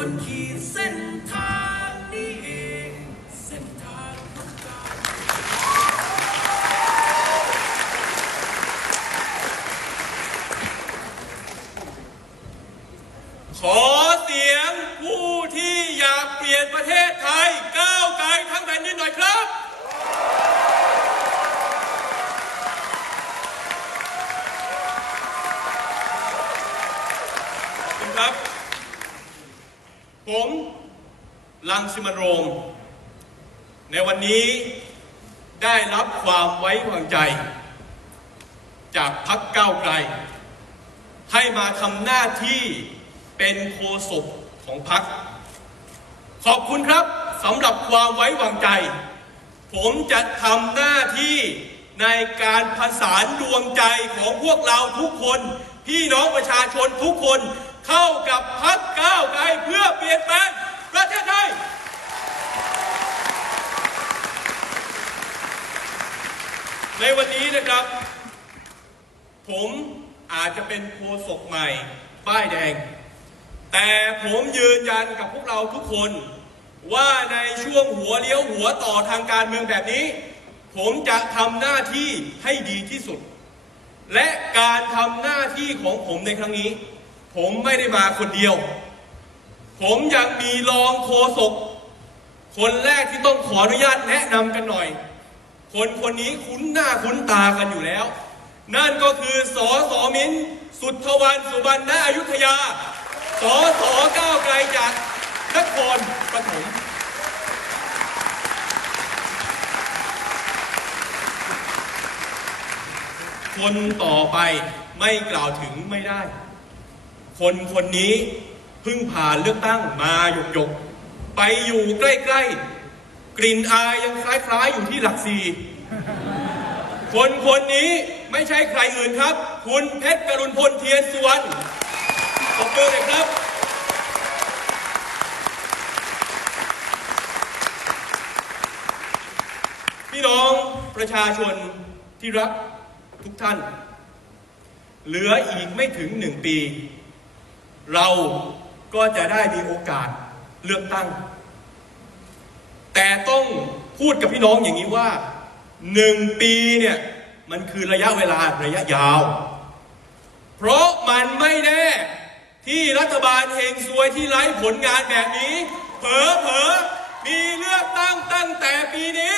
คนขีดเส้นทาง ผมลังสิมโรมในวันนี้ได้รับความไว้วางใจ จากพักก้าวไกล ให้มาทำหน้าที่เป็นโฆษกของพรรคขอบคุณครับสำหรับความไว้วางใจ ผมจะทำหน้าที่ในการผสานดวงใจของพวกเราทุกคน พี่น้องประชาชนทุกคน เข้ากับพรรคก้าวไกลเพื่อเปลี่ยนแปลงประเทศไทย ในวันนี้นะครับ ผมอาจจะเป็นโฆษกใหม่ ป้ายแดง แต่ผมยืนยันกับพวกเราทุกคนว่าในช่วงหัวเลี้ยวหัวต่อทางการเมืองแบบนี้ ผมจะทำหน้าที่ให้ดีที่สุด และการทำหน้าที่ของผมในครั้งนี้ ผมไม่ได้มาคนเดียว ผมยังมีรองโฆษกคนแรกที่ต้องขออนุญาตแนะนำกันหน่อย คนคนนี้คุ้นหน้าคุ้นตากันอยู่แล้ว นั่นก็คือสอสอมินสุทธวันสุบรรณอยุธยาสอสอก้าวไกลจากนครปฐมคนต่อไปไม่กล่าวถึงไม่ได้ คนคนนี้เพิ่งผ่านเลือกตั้งมาหยกหยกไปอยู่ใกล้ๆ กลิ่นอายยังคล้ายๆ อยู่ที่หลักสี่คนคนนี้ไม่ใช่ใครอื่นครับ คุณเพชรกรุณพลเทียนสุวรรณตบมือเลยครับ พี่น้องประชาชนที่รักทุกท่าน เหลืออีกไม่ถึงหนึ่งปี เราก็จะได้มีโอกาสเลือกตั้ง แต่ต้องพูดกับพี่น้องอย่างนี้ว่าหนึ่งปีเนี่ยมันคือระยะเวลาระยะยาว เพราะมันไม่แน่ที่รัฐบาลเฮงซวยที่ไร้ผลงานแบบนี้ เผลอเผลอๆมีเลือกตั้งตั้งแต่ปีนี้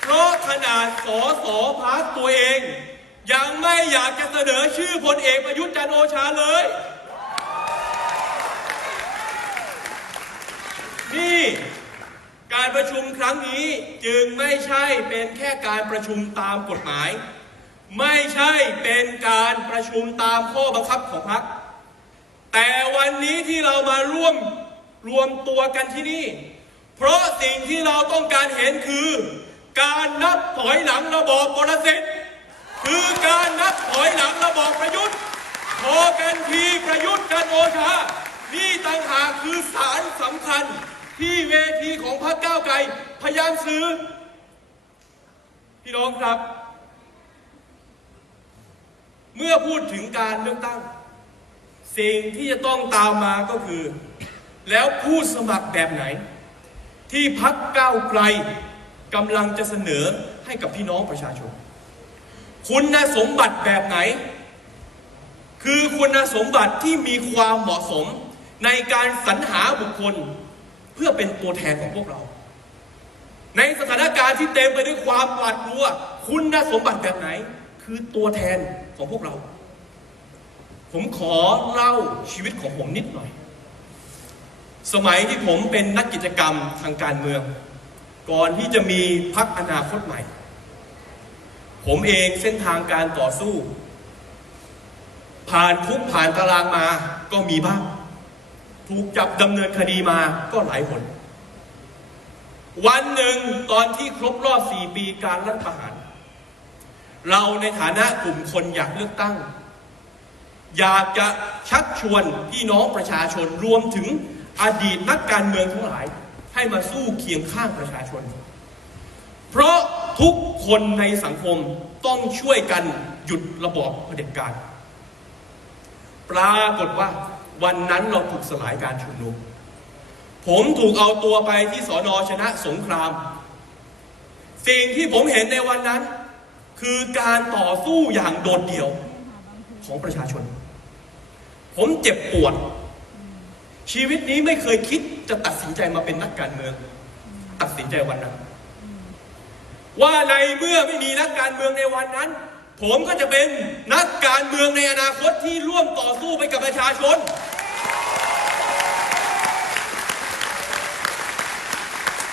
เพราะขนาดสอสอพักตัวเอง ยังไม่อยากจะเสนอชื่อพลเอกประยุทธ์จันโอชาเลย นี่ การประชุมครั้งนี้จึงไม่ใช่เป็นแค่การประชุมตามกฎหมาย ไม่ใช่เป็นการประชุมตามข้อบังคับของพรรคแต่วันนี้ที่เรามาร่วมรวมตัวกันที่นี่ เพราะสิ่งที่เราต้องการเห็นคือ การนับถอยหลังระบอบปรสิต คือการนับถอยหลังระบอบประยุทธ์พอกันทีประยุทธ์กันโอชา นี่ต่างหากคือสารสำคัญที่เวทีของพรรคก้าวไกลพยายามซื้อ พี่น้องครับ เมื่อพูดถึงการเลือกตั้ง สิ่งที่จะต้องตามมาก็คือ แล้วผู้สมัครแบบไหน ที่พักก้าวไกลกำลังจะเสนอให้กับพี่น้องประชาชน คุณสมบัติแบบไหน คือคุณสมบัติที่มีความเหมาะสมในการสรรหาบุคคลเพื่อเป็นตัวแทนของพวกเรา ในสถานการณ์ที่เต็มไปด้วยความหวาดกลัว คุณสมบัติแบบไหน คือตัวแทนของพวกเรา ผมขอเล่าชีวิตของผมนิดหน่อย สมัยที่ผมเป็นนักกิจกรรมทางการเมือง ก่อนที่จะมีพักอนาคตใหม่ ผมเองเส้นทางการต่อสู้ ผ่านคุกผ่านตารางมาก็มีบ้าง ถูกจับดำเนินคดีมาก็หลายคนวันหนึ่งตอนที่ครบรอบ4ปีการรัฐประหาร เราในฐานะกลุ่มคนอยากเลือกตั้ง อยากจะชักชวนพี่น้องประชาชนรวมถึงอดีตนักการเมืองทั้งหลาย ให้มาสู้เคียงข้างประชาชน เพราะ ทุกคนในสังคมต้องช่วยกันหยุดระบอบเผด็จการ ปรากฏว่าวันนั้นเราถูกสลายการชุมนุม ผมถูกเอาตัวไปที่สอนอชนะสงคราม สิ่งที่ผมเห็นในวันนั้น คือการต่อสู้อย่างโดดเดี่ยวของประชาชน ผมเจ็บปวด ชีวิตนี้ไม่เคยคิดจะตัดสินใจมาเป็นนักการเมือง ตัดสินใจวันนั้น ว่าในเมื่อไม่มีนักการเมืองในวันนั้น ผมก็จะเป็นนักการเมืองในอนาคตที่ร่วมต่อสู้ไปกับประชาชน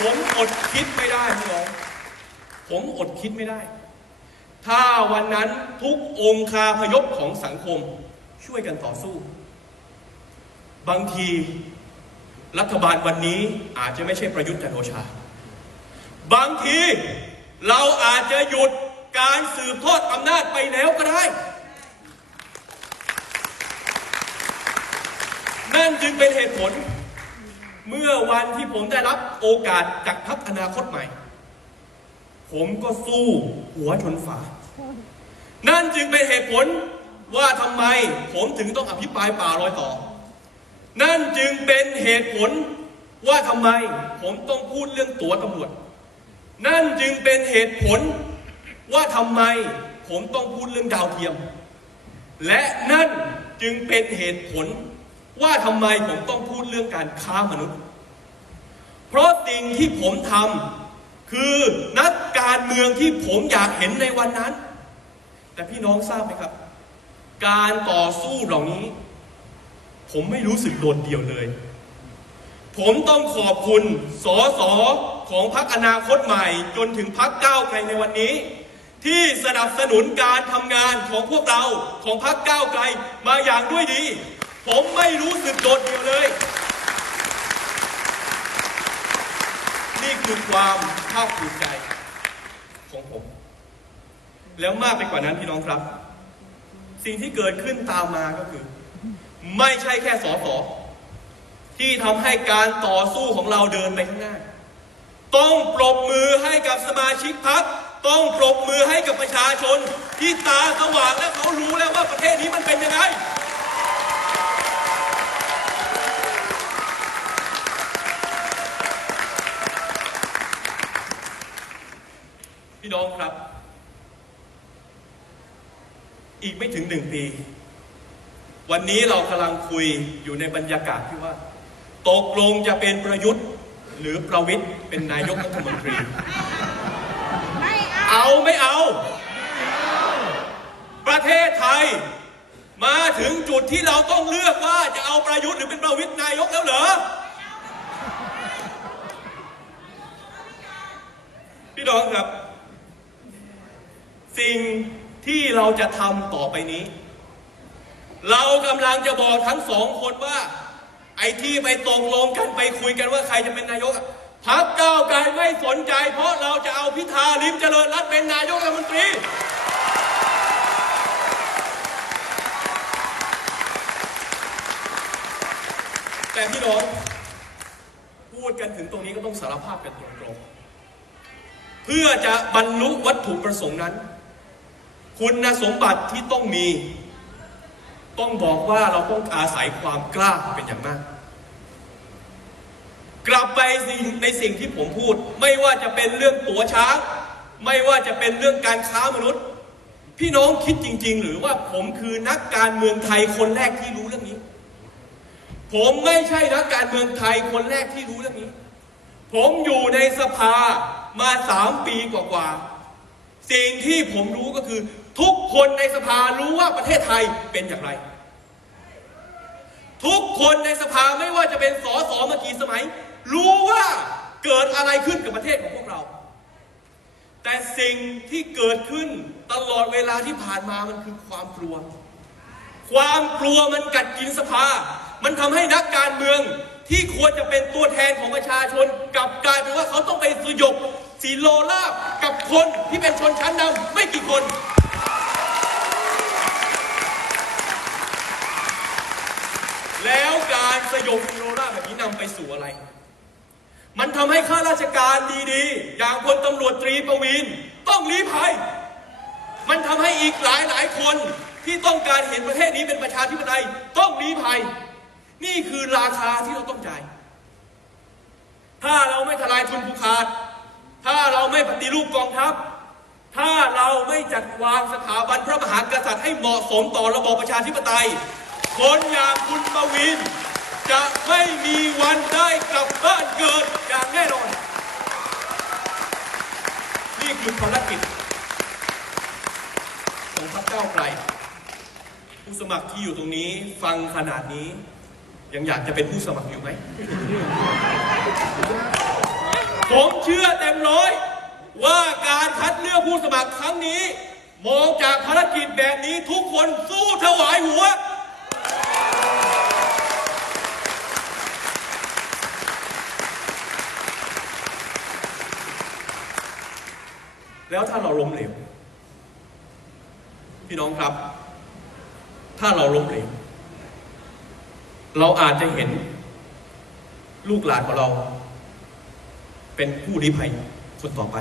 ผมอดคิดไม่ได้พี่น้อง ผมอดคิดไม่ได้ ถ้าวันนั้นทุกองค์คาพยพของสังคมช่วยกันต่อสู้ บางทีรัฐบาลวันนี้อาจจะไม่ใช่ประยุทธ์จันโอชา บางที เราอาจจะหยุดการสืบทอดอำนาจไปแล้วก็ได้ นั่นจึงเป็นเหตุผล เมื่อวันที่ผมได้รับโอกาสจากพักอนาคตใหม่ ผมก็สู้หัวชนฝา นั่นจึงเป็นเหตุผลว่าทำไมผมถึงต้องอภิปรายป่ารอยต่อ นั่นจึงเป็นเหตุผลว่าทำไมผมต้องพูดเรื่องตั๋วตำรวจ นั่นจึงเป็นเหตุผลว่าทำไมผมต้องพูดเรื่องดาวเทียม และนั่นจึงเป็นเหตุผลว่าทำไมผมต้องพูดเรื่องการค้ามนุษย์ เพราะสิ่งที่ผมทำคือนักการเมืองที่ผมอยากเห็นในวันนั้น แต่พี่น้องทราบไหมครับ การต่อสู้เหล่านี้ ผมไม่รู้สึกโดดเดี่ยวเลย ผมต้องขอบคุณสอสอ ของพรรคอนาคตใหม่ จนถึงพรรคก้าวไกลในวันนี้ ที่สนับสนุนการทำงานของพวกเราของพรรคก้าวไกลมาอย่างด้วยดี ผมไม่รู้สึกโดดเดี่ยวเลย นี่คือความภาคภูมิใจของผม แล้วมากไปกว่านั้นพี่น้องครับ สิ่งที่เกิดขึ้นตามมาก็คือ ไม่ใช่แค่สอสอที่ทำให้การต่อสู้ของเราเดินไปข้างหน้า ต้องปรบมือให้กับสมาชิกพักต้องปรบมือให้กับประชาชน ที่ตาสว่างและเขารู้แล้วว่าประเทศนี้มันเป็นยังไง พี่น้องครับ อีกไม่ถึงหนึ่งปี วันนี้เรากำลังคุยอยู่ในบรรยากาศที่ว่า ตกลงจะเป็นประยุทธ์ หรือประวิทย์เป็นนายกรัฐมนตรีเอาไม่เอา ประเทศไทย มาถึงจุดที่เราต้องเลือกว่าจะเอาประยุทธ์หรือเป็นประวิทย์นายกแล้วเหรอ พี่น้องครับ สิ่งที่เราจะทำต่อไปนี้ เรากำลังจะบอกทั้งสองคนว่า ไอ้ที่ไปตกลงกันไปคุยกันว่าใครจะเป็นนายกพักก้าวไกลไม่สนใจ เพราะเราจะเอาพิธาลิมเจริญรัตเป็นนายกรัฐมนตรี แต่พี่น้องพูดกันถึงตรงนี้ก็ต้องสารภาพกันตรงๆเพื่อจะบรรลุวัตถุประสงค์นั้น คุณสมบัติที่ต้องมี ต้องบอกว่าเราต้องอาศัยความกล้าเป็นอย่างมาก กลับไปสิในสิ่งที่ผมพูด ไม่ว่าจะเป็นเรื่องตั๋วช้าง ไม่ว่าจะเป็นเรื่องการค้ามนุษย์ พี่น้องคิดจริง ๆ หรือว่าผมคือนักการเมืองไทยคนแรกที่รู้เรื่องนี้ ผมไม่ใช่นักการเมืองไทยคนแรกที่รู้เรื่องนี้ ผมอยู่ในสภามาสามปีกว่าๆสิ่งที่ผมรู้ก็คือทุกคนในสภารู้ว่าประเทศไทยเป็นอย่างไร ทุกคนในสภาไม่ว่าจะเป็นสอสอมากี่สมัย รู้ว่าเกิดอะไรขึ้นกับประเทศของพวกเรา แต่สิ่งที่เกิดขึ้นตลอดเวลาที่ผ่านมามันคือความกลัว ความกลัวมันกัดกินสภา มันทำให้นักการเมืองที่ควรจะเป็นตัวแทนของประชาชนกลับกลายเป็นว่าเขาต้องไปสยบสีโลลาบกับคนที่เป็นชนชั้นนำไม่กี่คน แล้วการสยบโลลาแบบนี้นำไปสู่อะไร มันทำให้ข้าราชการดีๆ อย่างพลตำรวจตรีประวินต้องลี้ภัย มันทำให้อีกหลายหลายคนที่ต้องการเห็นประเทศนี้เป็นประชาธิปไตยต้องรีภัย นี่คือราคาที่เราต้องจ่าย ถ้าเราไม่ทลายทุนผูกขาด ถ้าเราไม่ปฏิรูปกองทัพ ถ้าเราไม่จัดวางสถาบันพระมหากษัตริย์ให้เหมาะสมต่อระบอบประชาธิปไตย คนอย่างคุณประวิน จะไม่มีวันได้กลับบ้านเกิดอย่างแน่นอน นี่คือภารกิจของพรรคก้าไกล ผู้สมัครที่อยู่ตรงนี้ฟังขนาดนี้ ยังอยากจะเป็นผู้สมัครอยู่ไหม ผมเชื่อเต็มร้อยว่าการคัดเลือกผู้สมัครครั้งนี้ มองจากภารกิจแบบนี้ทุกคนสู้ถวายหัว แล้วถ้าเราล้มเหลว พี่น้องครับ ถ้าเราล้มเหลว เราอาจจะเห็นลูกหลานของเรา เป็นผู้ริภัยคนต่อไป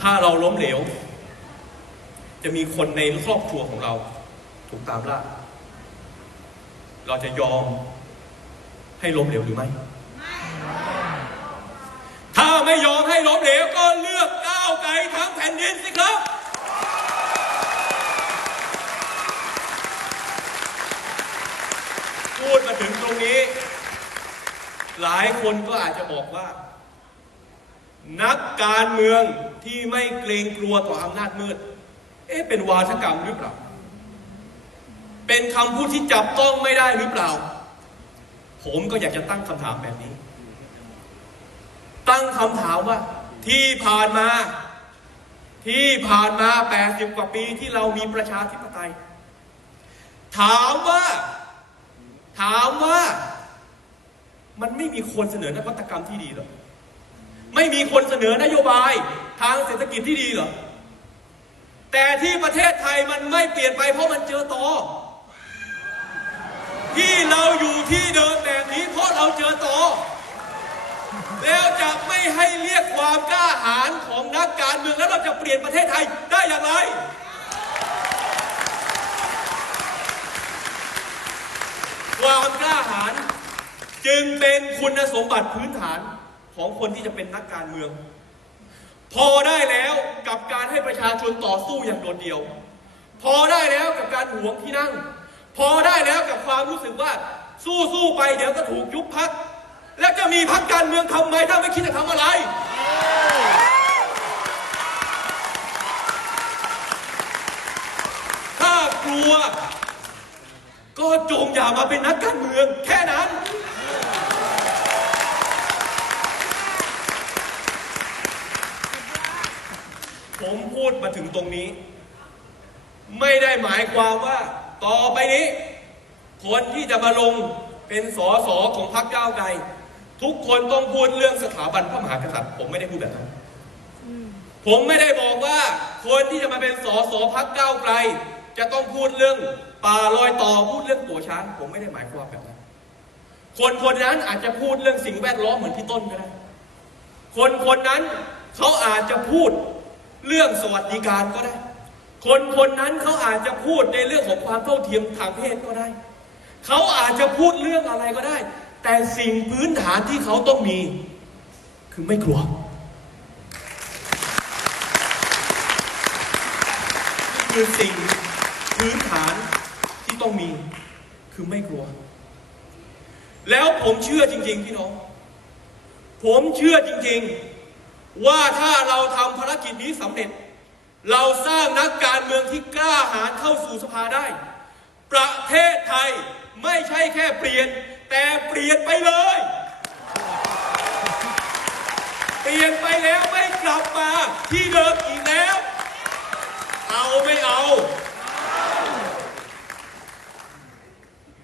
ถ้าเราล้มเหลว จะมีคนในครอบครัวของเรา ถูกตามล่า เราจะยอมให้ล้มเหลวหรือไม่ ไม่ยอมให้ล้มเหลวก็เลือกก้าวไกลทั้งแผ่นดินสิครับ พูดมาถึงตรงนี้ หลายคนก็อาจจะบอกว่า นักการเมืองที่ไม่เกรงกลัวต่ออำนาจมืด เอ๊ะเป็นวาทกรรมหรือเปล่า เป็นคำพูดที่จับต้องไม่ได้หรือเปล่า ผมก็อยากจะตั้งคำถามแบบนี้ ตั้งคำถามว่า ที่ผ่านมา ที่ผ่านมา 80 กว่าปีที่เรามีประชาธิปไตย ถามว่า ถามว่า มันไม่มีคนเสนอนวัตกรรมที่ดีหรอ ไม่มีคนเสนอนโยบายทางเศรษฐกิจที่ดีหรอ แต่ที่ประเทศไทยมันไม่เปลี่ยนไปเพราะมันเจอตอที่เราอยู่ที่เดิมแบบนี้เพราะเราเจอตอ แล้วจะไม่ให้เรียกความกล้าหาญของนักการเมืองแล้วเราจะเปลี่ยนประเทศไทยได้อย่างไร ความกล้าหาญจึงเป็นคุณสมบัติพื้นฐานของคนที่จะเป็นนักการเมือง พอได้แล้วกับการให้ประชาชนต่อสู้อย่างโดดเดี่ยว พอได้แล้วกับการหวงที่นั่ง พอได้แล้วกับความรู้สึกว่าสู้สู้ๆไปเดี๋ยวก็ถูกยุบพัก แล้วจะมีพักการเมืองทำไมถ้าไม่คิดจะทำอะไร ถ้ากลัว ก็จงอย่ามาเป็นนักการเมือง แค่นั้น ผมพูดมาถึงตรงนี้ ไม่ได้หมายความว่า ต่อไปนี้ คนที่จะมาลงเป็นสอสอของพรรคก้าวไกล ทุกคนต้องพูดเรื่องสถาบันพระมหากษัตริย์ ผมไม่ได้พูดแบบนั้น ผมไม่ได้บอกว่าคนที่จะมาเป็นสอสอพรรคก้าวไกล จะต้องพูดเรื่องป่าลอยต่อพูดเรื่องตัวช้าง ผมไม่ได้หมายความแบบนั้น คนคนนั้นอาจจะพูดเรื่องสิ่งแวดล้อมเหมือนพี่ต้นก็ได้ คนคนนั้นเขาอาจจะพูดเรื่องสวัสดิการก็ได้ คนคนนั้นเขาอาจจะพูดในเรื่องของความเท่าเทียมทางเพศก็ได้ เขาอาจจะพูดเรื่องอะไรก็ได้ แต่สิ่งพื้นฐานที่เขาต้องมี คือไม่กลัว คือสิ่งพื้นฐานที่ต้องมี คือไม่กลัว แล้วผมเชื่อจริง ๆ พี่น้อง ผมเชื่อจริง ๆ ว่าถ้าเราทำภารกิจนี้สำเร็จ เราสร้างนักการเมืองที่กล้าหาญเข้าสู่สภาได้ ประเทศไทยไม่ใช่แค่เปลี่ยน แต่เปลี่ยนไปเลย เปลี่ยนไปแล้วไม่กลับมาที่เดิมอีกแล้ว เอาไม่เอา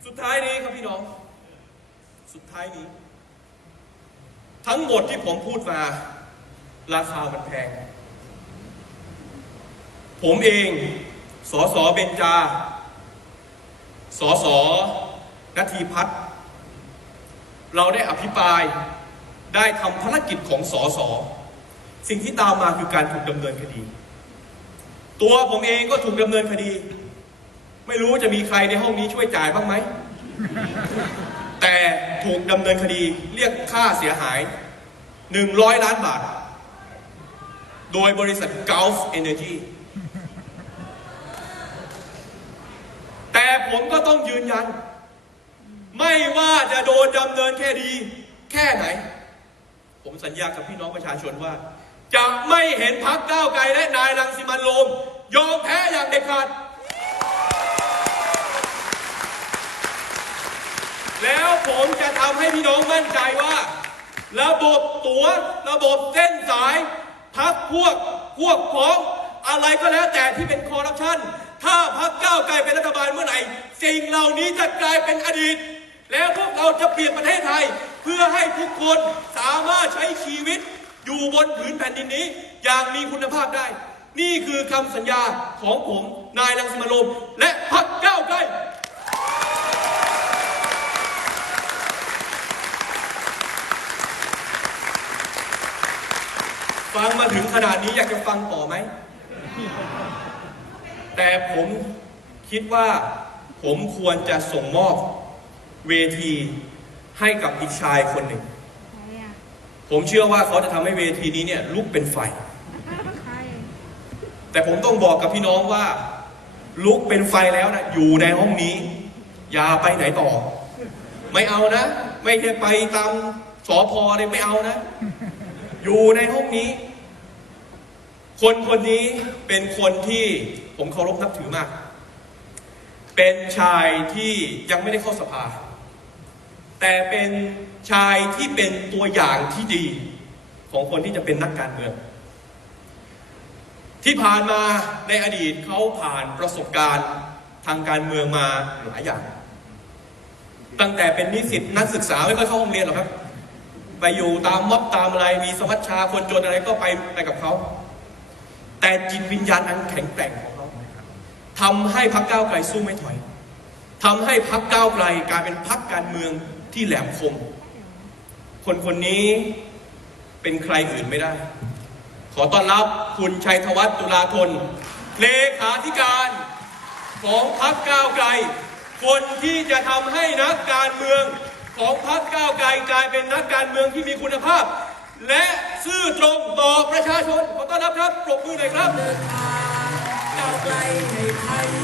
สุดท้ายนี้ครับพี่น้อง สุดท้ายนี้ ทั้งหมดที่ผมพูดมา ราคามันแพง ผมเองสอสอเบญจาสอสอนาทีพัฒน์ เราได้อภิปรายได้ทำภารกิจของสอสอสิ่งที่ตามมาคือการถูกดำเนินคดี ตัวผมเองก็ถูกดำเนินคดี ไม่รู้จะมีใครในห้องนี้ช่วยจ่ายบ้างไหม แต่ถูกดำเนินคดีเรียกค่าเสียหาย 100 ล้านบาท โดยบริษัท Gulf Energy แต่ผมก็ต้องยืนยัน ไม่ว่าจะโดนดำเนินแค่ดี แค่ไหน ผมสัญญากับพี่น้องประชาชนว่า จะไม่เห็นพักก้าวไกลและนายรังสิมันโรมยอมแพ้อย่างเด็ดขาดแล้วผมจะทำให้พี่น้องมั่นใจว่า ระบบตัว๋วระบบเส้นสาย พักพวกพวกพ้องอะไรก็แล้วแต่ที่เป็นคอร์รัปชันถ้าพักก้าวไกลเป็นรัฐบาลเมื่อไหร่สิ่งเหล่านี้จะกลายเป็นอดีต แล้วพวกเราจะเปลี่ยนประเทศไทย เพื่อให้ทุกคนสามารถใช้ชีวิตอยู่บนผืนแผ่นดินนี้ อย่างมีคุณภาพได้ นี่คือคำสัญญาของผมนายรังสิมโรมและพักก้าวไกลฟังมาถึงขนาดนี้อยากจะฟังต่อไหม แต่ผมคิดว่าผมควรจะส่งมอบ เวทีให้กับอีกชายคนหนึ่ง ใครอะผมเชื่อว่าเขาจะทำให้เวทีนี้เนี่ยลุกเป็นไฟ ใครแต่ผมต้องบอกกับพี่น้องว่า ลุกเป็นไฟแล้วนะอยู่ในห้องนี้ อย่าไปไหนต่อ ไม่เอานะ ไม่ใช่ไปตามสอพอเลยไม่เอานะ อยู่ในห้องนี้ คนคนนี้เป็นคนที่ผมเคารพนับถือมาก เป็นชายที่ยังไม่ได้เข้าสภา แต่เป็นชายที่เป็นตัวอย่างที่ดีของคนที่จะเป็นนักการเมือง ที่ผ่านมาในอดีตเขาผ่านประสบการณ์ทางการเมืองมาหลายอย่าง ตั้งแต่เป็นนิสิตนักศึกษาไม่ค่อยเข้าห้องเรียนหรอกครับ ไปอยู่ตามม็อบตามอะไรมีสมัชชาคนจนอะไรก็ไปไปกับเขา แต่จิตวิญญาณอันแข็งแกร่งของเขาทำให้พักก้าวไกลสู้ไม่ถอยทำให้พักก้าวไกลกลายเป็นพักการเมือง ที่แหลมคม คนคนนี้เป็นใครอื่นไม่ได้ ขอต้อนรับคุณชัยธวัฒน์ตุลาธนเลขาธิการของพักก้าวไกล คนที่จะทำให้นักการเมืองของพักก้าวไกลกลายเป็นนักการเมืองที่มีคุณภาพ และซื่อตรงต่อประชาชน ขอต้อนรับครับปรบมือหน่อยครับก้าวไกลให้ไทย